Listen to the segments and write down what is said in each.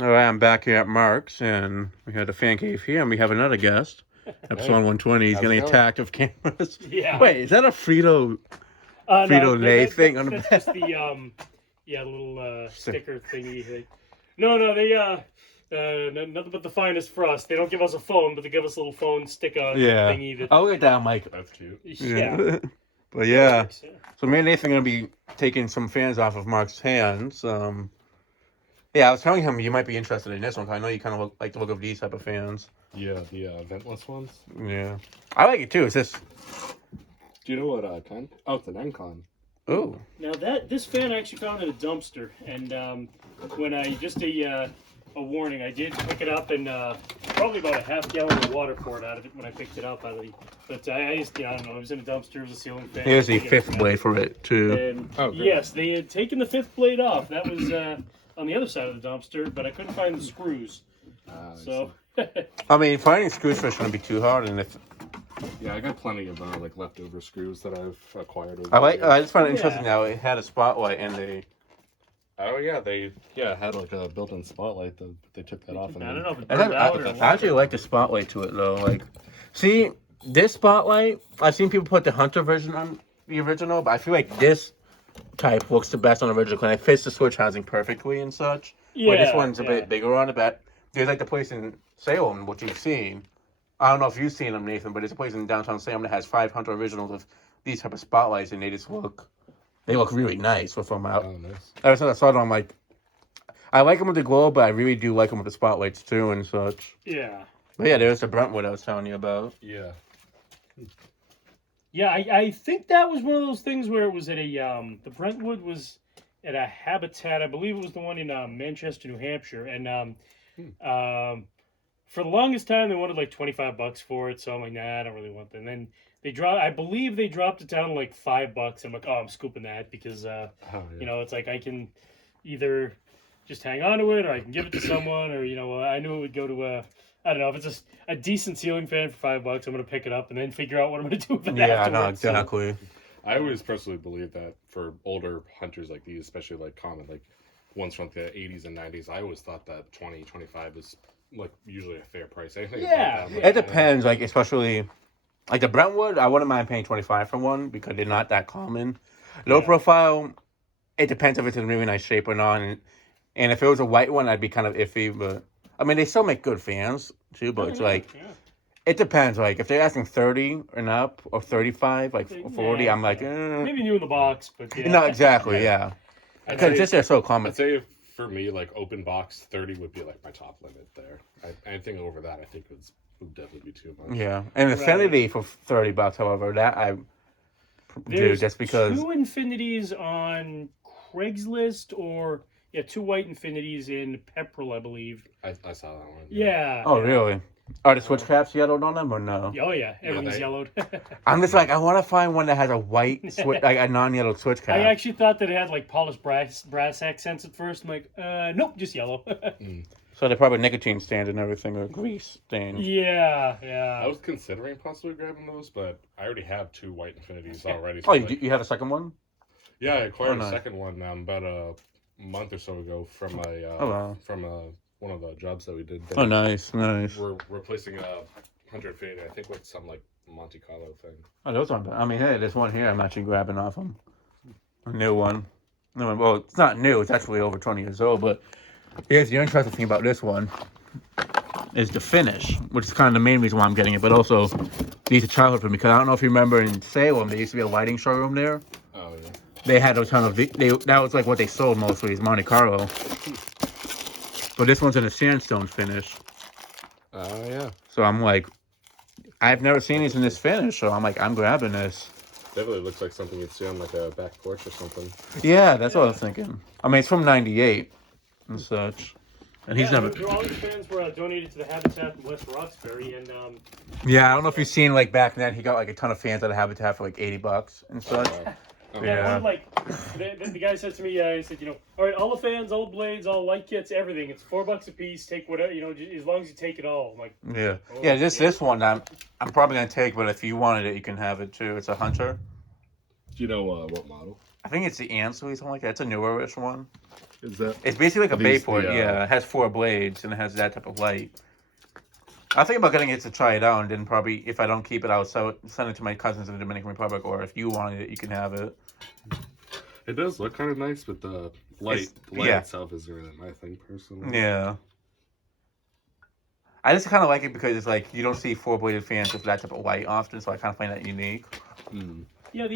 All right, I'm back here at Mark's, and we had the fan cave here, and we have another guest. Epsilon 120. He's how's it getting going? attacked of cameras. Yeah. Wait, is that a No, Frito-Lay thing on the that's back? just the little sticker thingy. No, they nothing but the finest for us. They don't give us a phone, but they give us a little phone sticker Yeah. thingy. That, I'll look at that, Mike. That's cute. yeah. But yeah. Works, yeah. So me and Nathan are going to be taking some fans off of Mark's hands. Yeah, I was telling him you might be interested in this one, 'cause I know you kind of like to look at these type of fans. Yeah, the ventless ones. Yeah. I like it too. It's just... Do you know what kind? Oh, it's an Encon. Ooh. Now this fan I actually found in a dumpster, and when I just a warning, I did pick it up and probably about a half gallon of water poured out of it when I picked it up out of the. But I just I don't know. It was in a dumpster. It was a ceiling fan. Here's the fifth blade for it too. And Oh, great. yes, they had taken the fifth blade off. That was on the other side of the dumpster, but I couldn't find the screws. So. I mean, finding screws for it shouldn't be too hard, and if Yeah, I got plenty of like leftover screws that I've acquired over I just found it Yeah. interesting now. It had a spotlight, and they Oh yeah, they had like a built-in spotlight. They took that off. And I don't know if it I, burned out or I what. actually like the spotlight to it though. Like, see this spotlight. I've seen people put the Hunter version on the original, but I feel like this type works the best on the original because it fits the switch housing perfectly and such. Yeah, Where this one's a yeah. bit bigger on it, but there's like the place in Salem, which you've seen. I don't know if you've seen them, Nathan, but there's a place in downtown Salem that has 5 Hunter originals with these type of spotlights, and they look really nice with them out. Oh, nice. Ever since I saw them, I'm like, I like them with the glow, but I really do like them with the spotlights too and such. Yeah. But yeah, there's the Brentwood I was telling you about. Yeah. Yeah, I think that was one of those things where it was at a the Brentwood was at a habitat. I believe it was the one in Manchester, New Hampshire, and for the longest time they wanted like $25 for it. So I'm like, nah, I don't really want that. And then I believe they dropped it down to like $5. I'm like, oh, I'm scooping that because Oh, yeah. you know, it's like I can either just hang on to it or I can give it to someone, or I knew it would go to I don't know, if it's just a decent ceiling fan for $5, I'm gonna pick it up and then figure out what I'm gonna do with it. Yeah, I know, afterwards. So, exactly. I always personally believe that for older hunters like these, especially like common, like ones from the 80s and 90s, I always thought that 20, 25 is like usually a fair price. Anything Yeah, above that, It depends, like, especially, like the Brentwood, I wouldn't mind paying 25 for one because they're not that common. Low Yeah. profile, it depends if it's in really nice shape or not. And if it was a white one, I'd be kind of iffy, but I mean, they still make good fans too, but it's like, yeah. it depends. Like, if they're asking 30 and up or 35, like 40, Yeah, I'm like, maybe new in the box, but yeah. No, exactly, yeah. I'd Because say- just they're so common. I'd say for me, like open box, 30 would be like my top limit there. Anything over that, I think would definitely be too much. Yeah, and Infinity for $30, however, that I do There's just because. 2 Infinities on Craigslist, or 2 white Infinities in Pepperell, I believe. I saw that one. Yeah. Oh, yeah. really? Are the switch caps yellowed on them or no? Oh yeah, everything's they- yellowed. I'm just like, I want to find one that has a white switch, like a non-yellow switch cap. I actually thought that it had like polished brass accents at first. I'm like, nope, just yellow. So they're probably nicotine stains and everything, or grease stains. yeah. I was considering possibly grabbing those, but I already have 2 white Infinities already. Oh, so, you have a second one? Yeah, I acquired nice. a second one about a month or so ago from my wow. from one of the jobs that we did. Oh, nice. We're replacing a 100 Infinity, I think, with some like Monte Carlo thing. Oh, those aren't bad. I mean, hey, there's one here I'm actually grabbing off them. A new one. Well, it's not new. It's actually over 20 years old, but here's the interesting thing about this one is the finish, which is kind of the main reason why I'm getting it, but also these are childhood for me, because I don't know if you remember in Salem, there used to be a lighting showroom there. Oh yeah. They had a ton of, that was like what they sold mostly, is Monte Carlo. But this one's in a sandstone finish. Oh yeah. So I'm like, I've never seen these in this finish, so I'm like, I'm grabbing this. Definitely looks like something you'd see on like a back porch or something. Yeah, that's what I was thinking. I mean, it's from '98 and such. And he's never. All these fans were donated to the Habitat in West Roxbury, and Yeah, I don't know if you've seen, like, back then, he got like a ton of fans at a Habitat for like $80 and such. Oh, Yeah. one, like the guy said to me, he said, all right, all the fans, all the blades, all light kits, everything. It's $4 a piece. Take whatever, as long as you take it all. I'm like, Yeah, oh, yeah. This one I'm probably gonna take, but if you wanted it, you can have it too. It's a Hunter. Do you know what model? I think it's the Ansley, something like that. It's a newer-ish one. Is that? It's basically like a These, Bayport. the, Yeah, it has 4 blades and it has that type of light. I think about getting it to try it out, and then probably if I don't keep it, I'll send it to my cousins in the Dominican Republic, or if you wanted it, you can have it. It does look kind of nice, but the light yeah. itself isn't really my thing personally. Yeah. I just kind of like it because it's like you don't see 4-bladed fans with that type of light often, so I kind of find that unique. Yeah,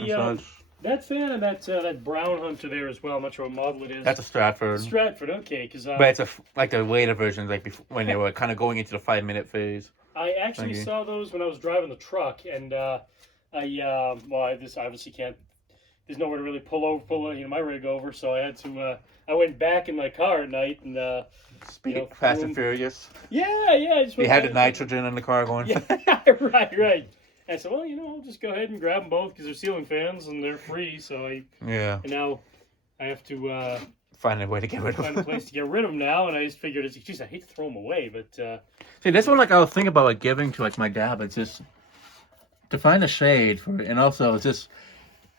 that fan and that brown hunter there as well. I'm not sure what model it is. That's a Stratford. Stratford, okay. But it's like the later versions, like before, when they were kind of going into the 5-minute phase. I actually saw those when I was driving the truck, and I this obviously can't. There's nowhere to really pull my rig over, so I had to. I went back in my car at night and. Speak Fast and Furious. Yeah. I just you had the nitrogen in the car going. Yeah, right. And so, well, I'll just go ahead and grab them both because they're ceiling fans and they're free. So and now I have to find a way to get rid of them. Find a place to get rid of them now. And I just figured, geez, I hate to throw them away, but see, this one, like I was thinking about like giving to like my dad, but it's just to find a shade for it, and also it's just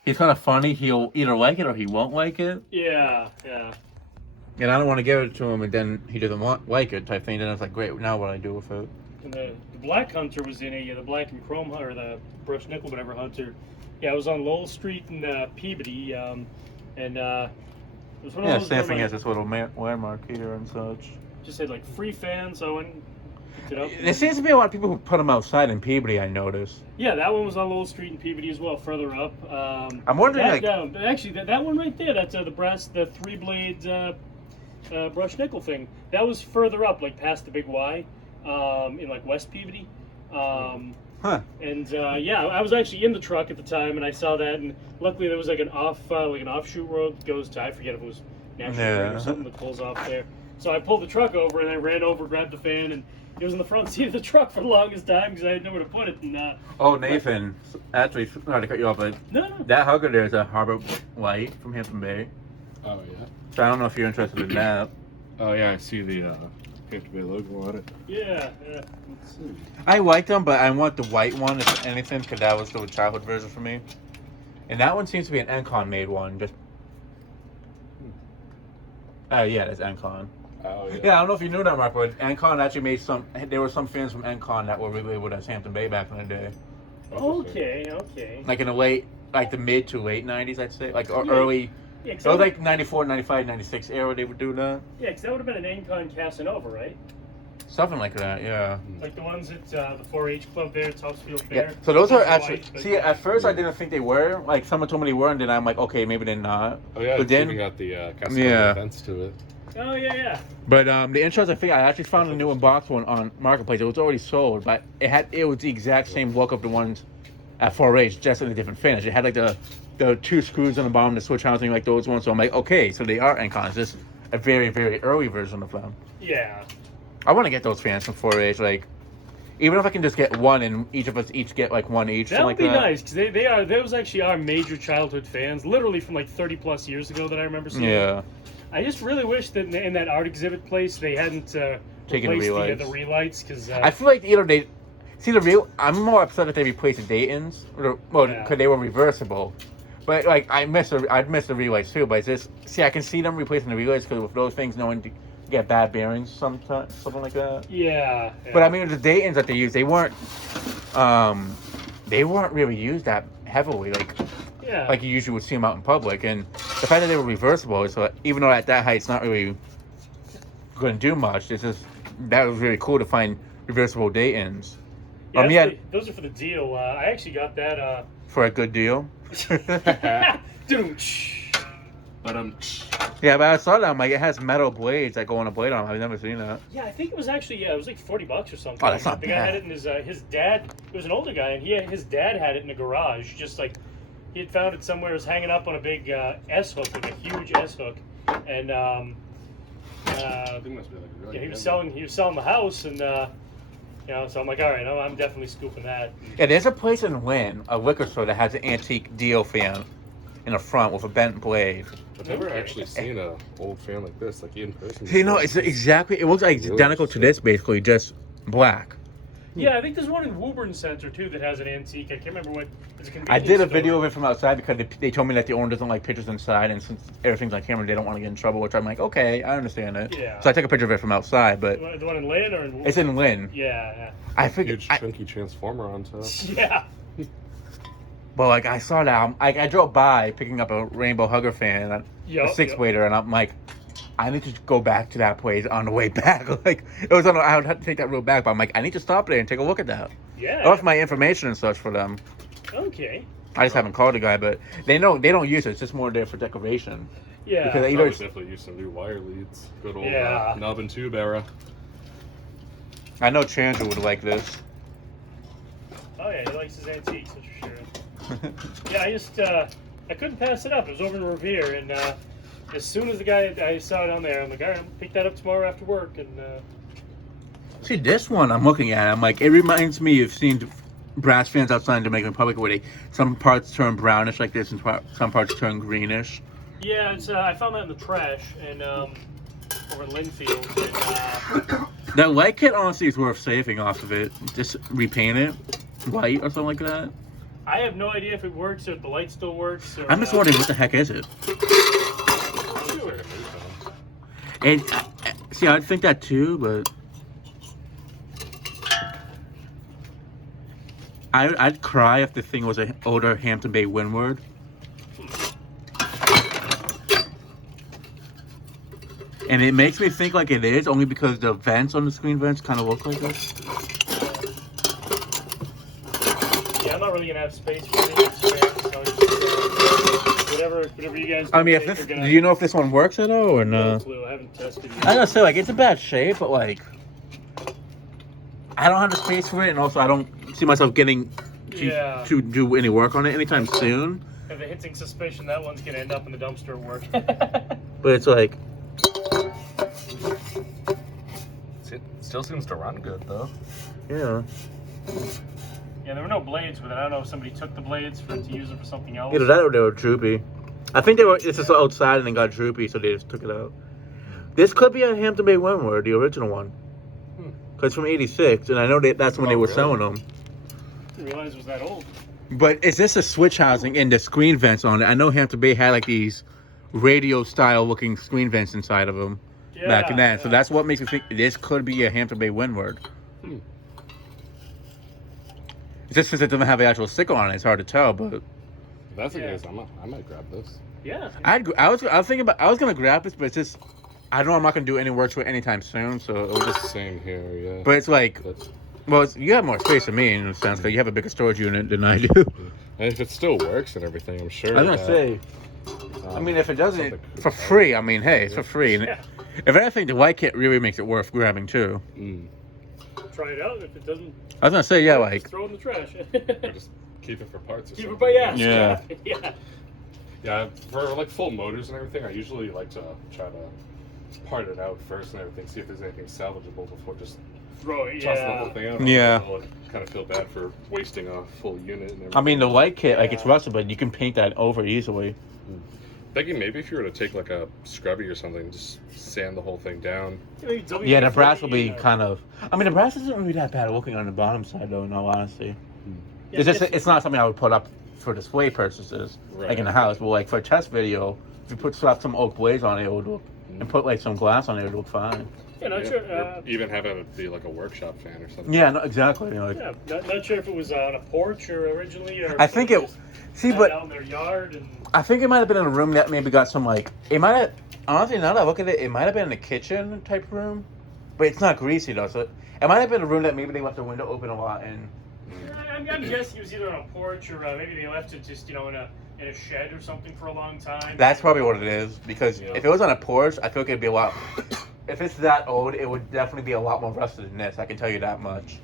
he's kind of funny. He'll either like it or he won't like it. Yeah. And I don't want to give it to him, and then he doesn't like it type thing. Then it's like, great, now what do I do with it? And the black hunter was in the black and chrome hunter, or the brushed nickel, whatever hunter. Yeah, it was on Lowell Street in Peabody, and it was one of those. Same thing as this little landmark here and such. Just had like free fans, so I went and picked it up. There seems to be a lot of people who put them outside in Peabody, I noticed. Yeah, that one was on Lowell Street in Peabody as well, further up. I'm wondering, actually, that one right there, that's the 3-blade brushed nickel thing. That was further up, like past the Big Y, in like West Peabody. And I was actually in the truck at the time, and I saw that, and luckily there was like an offshoot road that goes to, I forget if it was National Grid or something that pulls off there. So I pulled the truck over, and I ran over, grabbed the fan, and it was in the front seat of the truck for the longest time because I had nowhere to put it. And Nathan, actually, sorry to cut you off, but no. That hugger there is a Harbor Light from Hampton Bay. Oh yeah. So I don't know if you're interested in that. Oh yeah, I see the Hampton Bay logo on it. Yeah. Let's see. I like them, but I want the white one if anything, because that was the childhood version for me. And that one seems to be an Encon made one. Just. Yeah, that's Encon. Oh yeah. Yeah, I don't know if you knew that, Mark, but Encon actually made some. There were some fans from Encon that were relabeled as Hampton Bay back in the day. Okay. Like in the mid to late 90s, I'd say, like early. Yeah, it was like 94, 95, 96 era they would do that. Yeah, because that would have been an Encon Casanova, right? Something like that, yeah. Like the ones at the 4-H club there at Topsfield Fair. Yeah, so those are actually, white, at first I didn't think they were. Like, someone told me they were, and then I'm like, okay, maybe they're not. Oh yeah, but then, got the Casanova events to it. Oh yeah. But the interesting thing, I actually found a new in-box one on Marketplace. It was already sold, but it was the exact same look of the ones at 4-H, just in a different finish. It had like the 2 screws on the bottom, the switch housing, like those ones. So I'm like, okay, so they are Encons. Just a very, very early version of them. Yeah. I want to get those fans from 4-H, like, even if I can just get one and each of us get like one each. That would be nice, because those actually are major childhood fans, literally from like 30 plus years ago that I remember seeing. Yeah. I just really wish that in that art exhibit place they hadn't taken the relights, because I feel like either they I'm more upset that they replaced the Daytons, because they were reversible. But like I'd miss the relays too. But it's just I can see them replacing the relays because with those things, no one get bad bearings sometimes, something like that. Yeah. But I mean, the Daytons that they used, they weren't really used that heavily, like you usually would see them out in public. And the fact that they were reversible is even though at that height it's not really going to do much. It's just that was really cool to find reversible Daytons. Yeah, those are for the deal. I actually got that for a good deal. But yeah, but I saw that. I'm like, it has metal blades that go on a blade on. I've never seen that. Yeah, I think it was actually it was like $40 or something. Oh, that's not bad. The guy had it in his dad. It was an older guy, and his dad had it in the garage. Just like he had found it somewhere. It was hanging up on a big S hook, like a huge S hook, and I think must be like really he was selling the house, and so I'm like, all right, I'm definitely scooping that. Yeah, there's a place in Lynn, a liquor store that has an antique deal fan in the front with a bent blade. I've never actually seen an old fan like this, like in person. It's exactly. It looks like identical to this, basically, just black. Yeah, I think there's one in Woburn Center too that has an antique. I can't remember what. It's a I convenience did a store. video of it from outside because they told me that the owner doesn't like pictures inside, and since everything's on camera, they don't want to get in trouble. Which I'm like, okay, I understand it. Yeah. So I took a picture of it from outside, but The one in Lynn or in Woburn? it's in Lynn. Yeah. I figured. Huge chunky transformer on top. Yeah. But like I saw that, I drove by picking up a Rainbow Hugger fan, a Yep, 6-waiter, and I'm like, I need to go back to that place on the way back. Like it was on, I would have to take that road back, but I'm like, I need to stop there and take a look at that. Yeah. I left my information and such for them. Okay. I just haven't called the guy, but they don't use it. It's just more there for decoration. Yeah. Because I either would definitely use some new wire leads. Good old knob and tube era. I know Chandler would like this. Oh yeah, he likes his antiques, that's for sure. Yeah, I couldn't pass it up. It was over in Revere, and as soon as I saw it on there, I'm like, all right, I'll pick that up tomorrow after work, and. See, this one I'm looking at, I'm like, it reminds me of seeing brass fans outside in Dominican Republic where some parts turn brownish like this and some parts turn greenish. Yeah, it's I found that in the trash and over in Linfield. And, That light kit honestly is worth saving off of it. Just repaint it white or something like that. I have no idea if it works or if the light still works. Or, I'm just wondering what the heck is it? And see, I'd think that too, but I'd cry if the thing was an older Hampton Bay Windward. And it makes me think like it is, only because the vents on the screen vents kind of look like this. Yeah, I'm not really gonna have space for anything, so just, whatever you guys. I mean, if think this, are gonna- do you know if this one works at all or No no? clue. I haven't tested it. I gotta say, like, it's in bad shape, but like, I don't have the space for it, and also I don't see myself getting to do any work on it anytime soon. I have a hinting suspicion that one's gonna end up in the dumpster at work. But it's like, It still seems to run good though. yeah. Yeah, there were no blades with it. I don't know if somebody took the blades to use it for something else. Either that or they were droopy. I think they were. It's just outside and then got droopy, so they just took it out. This could be a Hampton Bay Windward, the original one, because it's from '86, and I know that's when they were selling them. I didn't realize it was that old. But is this a switch housing and the screen vents on it? I know Hampton Bay had like these radio style looking screen vents inside of them back in that. So that's what makes me think this could be a Hampton Bay Windward. Just because it doesn't have the actual sticker on it, it's hard to tell. But If that's the case, I might grab this. Yeah. I was gonna grab this, but it's just I know I'm not gonna do any work to it anytime soon. So it was just. Same here, yeah. But it's like, well, you have more space than me in a sense, because you have a bigger storage unit than I do. And if it still works and everything, I'm sure. I was gonna say. I mean, if it doesn't, something for free. I mean, hey, it's for free. And if anything, the white kit really makes it worth grabbing too. Try it out. If it doesn't, I was gonna say, yeah, like. just throw it in the trash. Or just keep it for parts or Keep it something. by Yeah. Yeah. Yeah, for like full motors and everything, I usually like to try to part it out first and everything, see if there's anything salvageable before just Throw it. tossing the whole Yeah. thing out. Yeah. I kind of feel bad for wasting a full unit and everything. I mean, the white kit, like it's rusted, but you can paint that over easily. Thinking maybe if you were to take like a scrubby or something, just sand the whole thing down. Yeah, the brass will be kind of. I mean, the brass isn't really that bad looking on the bottom side, though. In all honesty, it's just it's not something I would put up for display purposes, like in the house. But like for a test video, if you slap some oak blades on it, it would look, and put like some glass on it, it would look fine. Yeah, not sure. Or even having it be like a workshop fan or something. Yeah, no, exactly. You know, like, Yeah, not sure if it was on a porch or originally, or I think it. See, but out in their yard and. I think it might have been in a room that maybe got some like. It might have. Honestly, now that I look at it, it might have been in the kitchen type room, but it's not greasy though. So it might have been a room that maybe they left the window open a lot and. I'm guessing it was either on a porch or maybe they left it just in a shed or something for a long time. That's probably what it is, because if it was on a porch, I feel like it'd be a lot. If it's that old, it would definitely be a lot more rusted than this. I can tell you that much.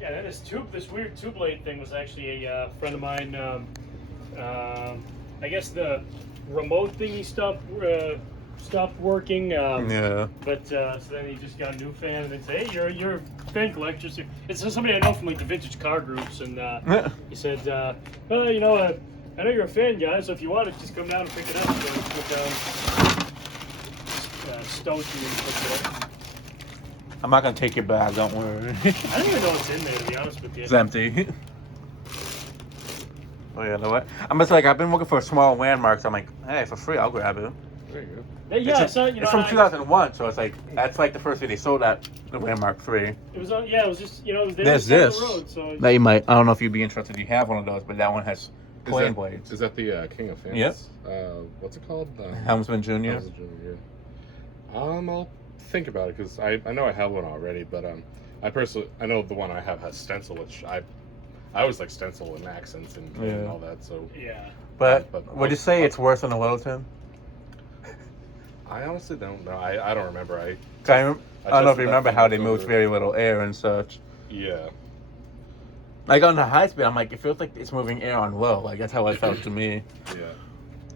Yeah, then this weird two blade thing was actually a friend of mine. I guess the remote thingy stopped working. Yeah. But so then he just got a new fan, and they say, "Hey, you're a fan collector." So it's somebody I know from like the vintage car groups, and he said, "Well, I know you're a fan, guy. So if you want it, just come down and pick it up." So I put down Stokey and picked it up. I'm not gonna take your bag. Don't worry. I don't even know what's in there, to be honest with you. It's empty. Oh yeah, you know what? I'm just like I've been looking for small landmarks. I'm like, hey, for free, I'll grab it. There you go. Yeah, so you know, It's from 2001, so it's like that's like the first day they sold that the landmark 3. It was on. Yeah, it was just it was there There's on the this. road. So That you might. I don't know if you'd be interested. You have one of those, but that one has plain blades. Is that the King of Fans? Yep. What's it called? Helmsman Jr. Helmsman Jr. Yeah. I'll think about it because I know I have one already, but I know the one I have has stencil, which I always like stencil and accents and all that. So yeah. But would you say it's worse than the Littleton? I honestly don't know. I don't remember. I don't know if you remember how they moved very little air and such. Yeah. Like on the high speed, I'm like, it feels like it's moving air on low. Like that's how it felt to me. Yeah.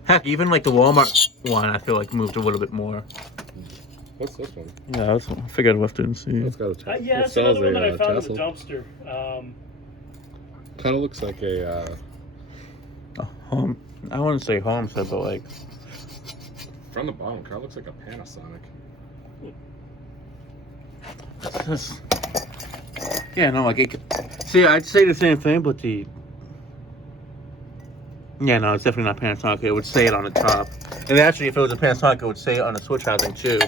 Heck, even like the Walmart one, I feel like moved a little bit more. What's this one? Yeah, I figured I'd have to see. It's got a Yeah, that's another one that I found in the dumpster. Kind of looks like a home. I wouldn't say homestead, but like. from the bottom. Kind of looks like a Panasonic. Yeah, no, like it could, see, I'd say the same thing, but the yeah, no, it's definitely not Panasonic. It would say it on the top, and actually, if it was a Panasonic, it would say it on the switch housing too.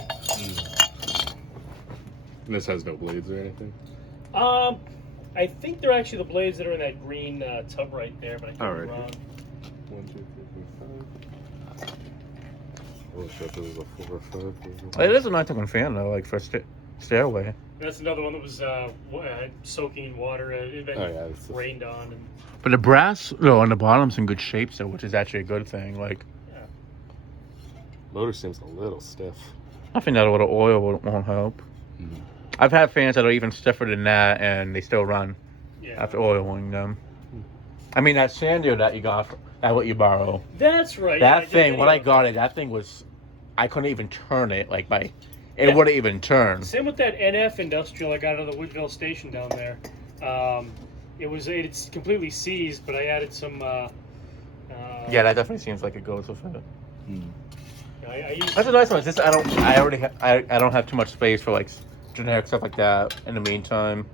And this has no blades or anything. I think they're actually the blades that are in that green tub right there, but I could All be right. wrong. 1, 2, 3, 4, 5. Oh shit! This is a 4 or 5. It is a nice looking fan though, like for stairway. That's another one that was soaking in water. It had been rained on. And But the brass though on the bottom's in good shape, so which is actually a good thing. Like, yeah. Motor seems a little stiff. I think that a little oil won't help. Mm-hmm. I've had fans that are even stiffer than that, and they still run after oiling them. I mean, that sander that you got, that what you borrow. That's right. That thing, when I got it, that thing was, I couldn't even turn it. Like it wouldn't even turn. Same with that NF industrial I got out of the Woodville station down there. It's completely seized, but I added some. Yeah, that definitely seems like it goes with it. I used That's a nice one. It's just I don't have too much space for like generic stuff like that. In the meantime.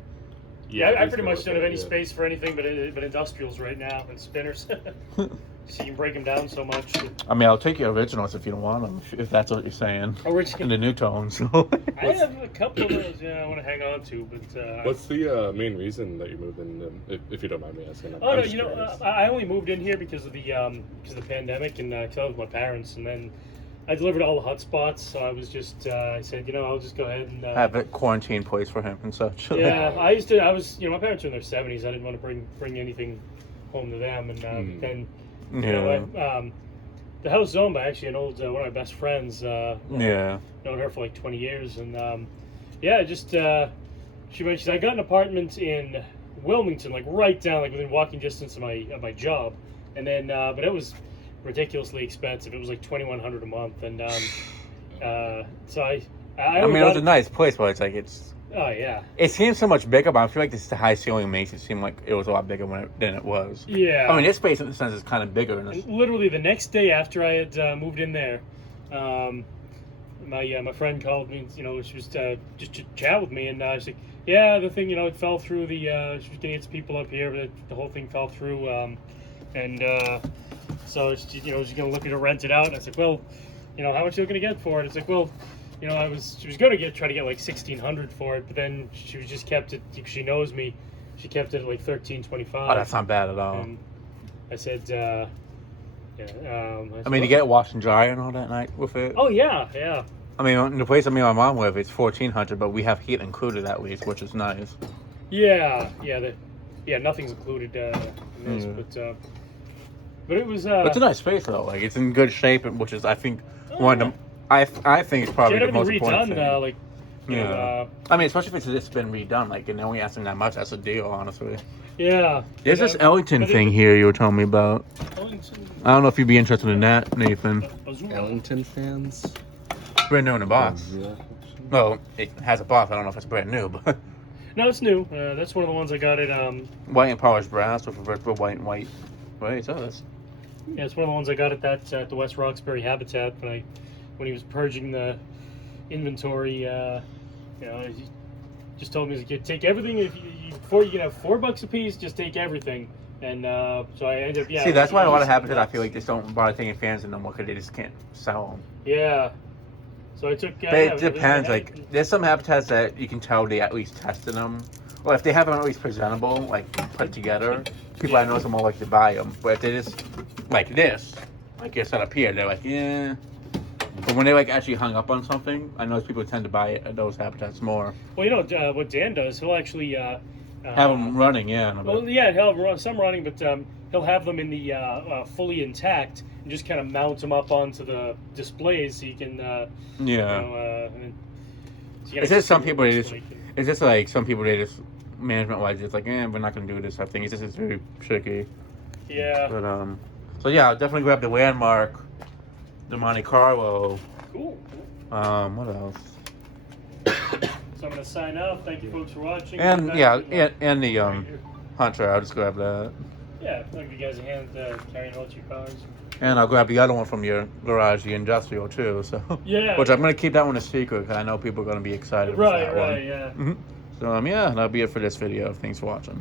Yeah, I pretty much don't have any space for anything but industrials right now and spinners. So you can break them down so much. I mean, I'll take your originals if you don't want them, if that's what you're saying. In the new tones. I have a couple of those, I want to hang on to, but... What's the main reason that you moved in, if you don't mind me asking? I only moved in here because of the pandemic and because I was with my parents, and then I delivered all the hotspots, so I was just, I said, I'll just go ahead and... have a quarantine place for him and such. Yeah, my parents are in their 70s, I didn't want to bring anything home to them, and then... the house is owned by actually an old one of my best friends. Known her for like 20 years, and she mentioned I got an apartment in Wilmington, like right down, like within walking distance of my job, and then but it was ridiculously expensive. It was like $2,100 a month, and so I mean, it was a nice place, but it's. Oh yeah. It seems so much bigger, but I feel like the high ceiling makes it seem like it was a lot bigger than it was. Yeah. I mean, this space in the sense is kind of bigger. Literally the next day after I had moved in there, my friend called me. She was just to chat with me, and she's like, "Yeah, the thing, it fell through the. She was getting some people up here, but the whole thing fell through, so she's gonna look to rent it out." And I said, "Well, how much are you gonna get for it?" It's like, "Well." She was going to try to get like $1,600 for it, but then she just kept it, because she knows me, she kept it at like $1,325. Oh, that's not bad at all. And I said, I mean, you get wash and dry and all that night with it. Oh, yeah. I mean, in the place me and my mom live, it's $1,400, but we have heat included at least, which is nice. Yeah, nothing's included in this, but it was... But it's a nice space, though. Like, it's in good shape, which is, I think, one of the... I think it's probably the most important thing. I mean, especially if it's just been redone, like, and only asking that much, that's a deal, honestly. Yeah. There's this Ellington thing here you were telling me about. Ellington. I don't know if you'd be interested in that, Nathan. Ellington fans? Brand new in the box. Yeah. Well, it has a box. I don't know if it's brand new, but... No, it's new. That's one of the ones I got at... White and polished brass with white and white. Wait, it does. Yeah, it's one of the ones I got at the West Roxbury Habitat when he was purging the inventory. just told me, you take everything. If before you can have $4 a piece, just take everything. And so I ended up, See, that's why a lot of habitats, I feel like, just don't bother taking fans in them because they just can't sell them. Yeah. So I took. But it depends. Like, there's some habitats that you can tell they at least tested them. Or if they have them at least presentable, like put together, people I know are more likely to buy them. But if they just like this, like your setup here, they're like, yeah. But when they like actually hung up on something, I know people tend to buy it at those habitats more. Well, you know what Dan does? He'll actually have them running, yeah. Well, yeah, he'll have some running, but he'll have them in the fully intact and just kind of mount them up onto the displays so you can. Yeah. You know, so It's just some people. It's just like some people. They just management wise, it's like, we're not gonna do this type of thing. It's just very tricky. Yeah. But so yeah, I'll definitely grab the Landmark, the Monte Carlo. Cool. What else? So I'm gonna sign out. Thank you, folks, for watching. And and the Hunter. I'll just grab that. Yeah, I'll give you guys a hand carrying out your cars. And I'll grab the other one from your garage, the Industrial too. So yeah. Which I'm gonna keep that one a secret because I know people are gonna be excited. Right. For that one. Yeah. Mm-hmm. So yeah, that'll be it for this video. Thanks for watching.